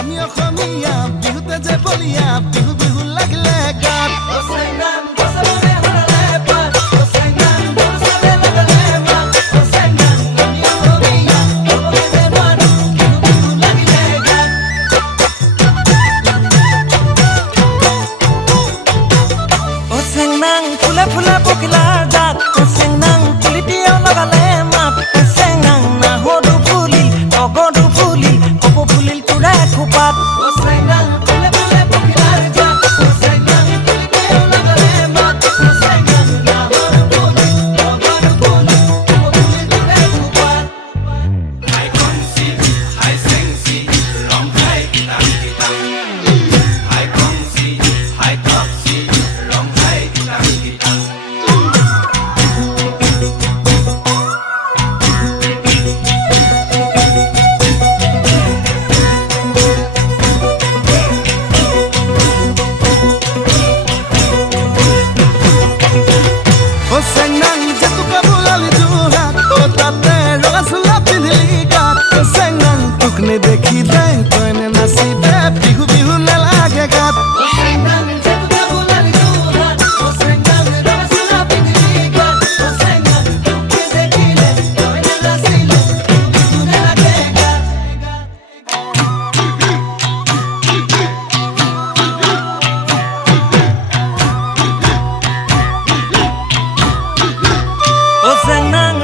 আমি অসমীয়া বিহুতে যে বলিয়া বিহু বিহু লাগিলে গাত ফুলে ফুলে পখিলাৰ জাত চেংনাং পুলিটিও লগালে মাত চেংনাং নাহৰো ফুলিল টগৰো ফুলিল কপৌ ফুলিল তোৰে খোপাত দেখিলে তইনে নাচিলে বিহু বিহু নেলাগে গাত চেংনাং